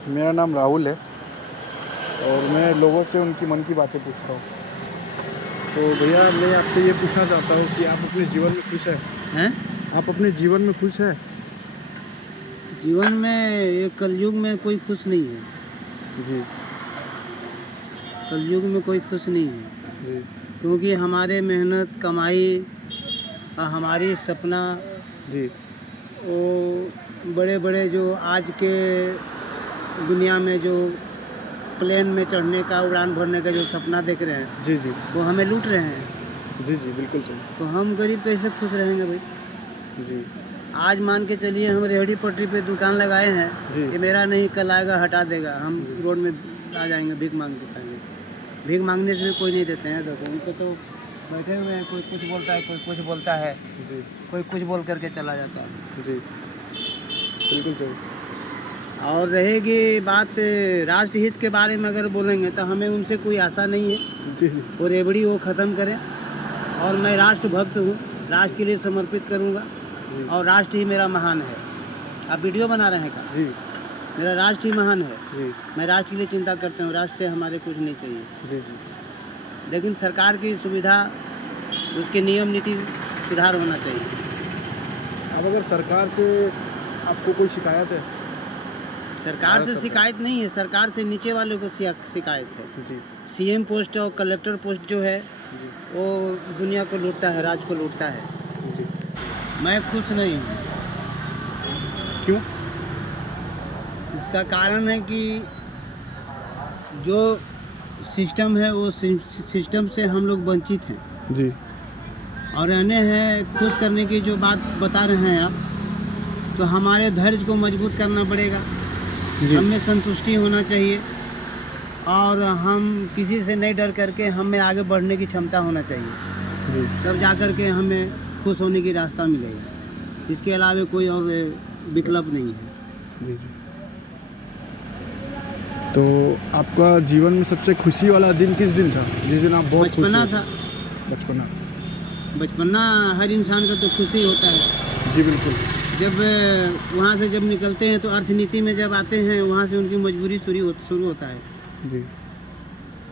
मेरा नाम राहुल है और मैं लोगों से उनकी मन की बातें पूछता हूँ। तो भैया मैं आपसे ये पूछना चाहता हूँ कि आप अपने जीवन में खुश हैं? हैं? आप अपने जीवन में खुश हैं? जीवन में ये कलयुग में कोई खुश नहीं है। जी, कलयुग में कोई खुश नहीं है, जी, क्योंकि हमारे मेहनत कमाई हमारी सपना जी, वो बड़े-बड़े जो आज के दुनिया में जो प्लेन में चढ़ने का, उड़ान भरने का जो सपना देख रहे हैं, जी, जी, वो हमें लूट रहे हैं। जी, जी, बिल्कुल सही। तो हम गरीब कैसे खुश रहेंगे भाई? जी, आज मान के चलिए हम रेहड़ी पटरी पे दुकान लगाए हैं जी, कि मेरा नहीं कल आएगा हटा देगा, हम जी, रोड में आ जाएंगे भीख मांग के खाएंगे। भीख मांगने से भी कोई नहीं देते हैं, देखो उनको तो बैठे हुए हैं, कोई कुछ बोलता है, कोई कुछ बोलता है, जी, कोई कुछ बोल करके चला जाता है। जी, बिल्कुल सही। और रहेगी बात राष्ट्रहित के बारे में अगर बोलेंगे तो हमें उनसे कोई आशा नहीं है, जी, जी, वो रेवड़ी वो ख़त्म करें। और मैं राष्ट्रभक्त हूँ, राष्ट्र के लिए समर्पित करूँगा जी, और राष्ट्र ही मेरा महान है। आप वीडियो बना रहे हैं क्या? जी, मेरा राष्ट्र ही महान है। जी, मैं राष्ट्र के लिए चिंता करता हूँ, राष्ट्र से हमारे कुछ नहीं चाहिए। जी, जी, लेकिन सरकार की सुविधा, उसके नियम नीति सुधार होना चाहिए। अब अगर सरकार से आपको कोई शिकायत है? सरकार भारत से सरकार। शिकायत नहीं है, सरकार से नीचे वाले को शिकायत है। जी, सीएम पोस्ट और कलेक्टर पोस्ट जो है जी, वो दुनिया को लूटता है, राज्य को लूटता है। जी, मैं खुश नहीं हूँ। क्यों? इसका कारण है कि जो सिस्टम है वो सिस्टम से हम लोग वंचित हैं जी, और रहने हैं खुश करने की जो बात बता रहे हैं आप, तो हमारे धैर्य को मजबूत करना पड़ेगा। जी, हम में संतुष्टि होना चाहिए और हम किसी से नहीं डर करके हम में आगे बढ़ने की क्षमता होना चाहिए, जी, तब जा कर के हमें खुश होने की रास्ता मिलेगा। इसके अलावा कोई और विकल्प नहीं है। जी, जी। तो आपका जीवन में सबसे खुशी वाला दिन किस दिन था? जिस दिन आप बहुत खुश बचपना हुए? था। बचपना। बचपना हर इंसान का तो खुशी होता है। जी, बिल्कुल। जब वहाँ से जब निकलते हैं तो अर्थनीति में जब आते हैं, वहाँ से उनकी मजबूरी शुरू होता है जी,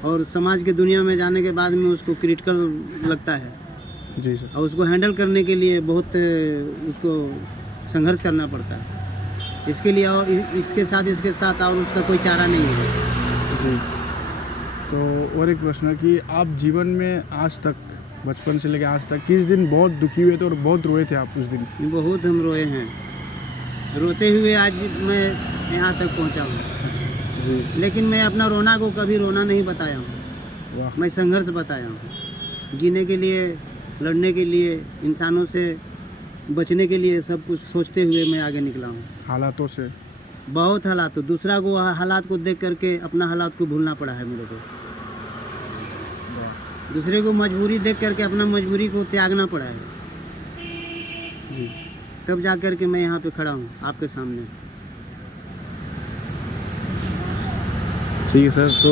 और समाज के दुनिया में जाने के बाद में उसको क्रिटिकल लगता है जी सर। और उसको हैंडल करने के लिए बहुत उसको संघर्ष करना पड़ता है। इसके लिए और इसके साथ और उसका कोई चारा नहीं है। जी। तो और एक प्रश्न है कि आप जीवन में आज तक, बचपन से लेकर आज तक, किस दिन बहुत दुखी हुए थे और बहुत रोए थे आप उस दिन? बहुत हम रोए हैं, रोते हुए आज मैं यहाँ तक पहुँचा हूँ। जी, लेकिन मैं अपना रोना को कभी रोना नहीं बताया हूँ, वाह। मैं संघर्ष बताया हूँ। जीने के लिए, लड़ने के लिए, इंसानों से बचने के लिए सब कुछ सोचते हुए मैं आगे निकला हूँ। हालातों से। बहुत हालात, दूसरा को हालात को देख करके अपना हालात को भूलना पड़ा है मेरे को। वाह। दूसरे को मजबूरी देख करके अपना मजबूरी को त्यागना पड़ा है, जी, तब जा कर के मैं यहाँ पे खड़ा हूँ आपके सामने। ठीक है सर। तो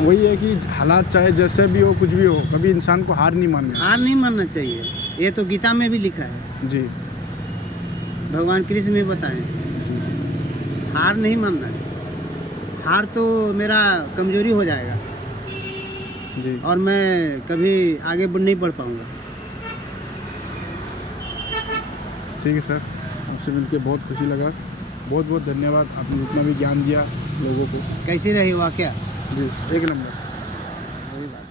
वही है कि हालात चाहे जैसे भी हो, कुछ भी हो, कभी इंसान को हार नहीं माननी। हार नहीं मानना चाहिए, ये तो गीता में भी लिखा है, जी, भगवान कृष्ण भी बताए। हार नहीं मानना है, हार तो मेरा कमजोरी हो जाएगा जी, और मैं कभी आगे नहीं बढ़ पाऊँगा। ठीक है सर। आपसे मिलकर बहुत खुशी लगा। बहुत बहुत धन्यवाद, आपने जितना भी ज्ञान दिया लोगों को। कैसी रही वाकया? जी, एक नंबर। वही बात।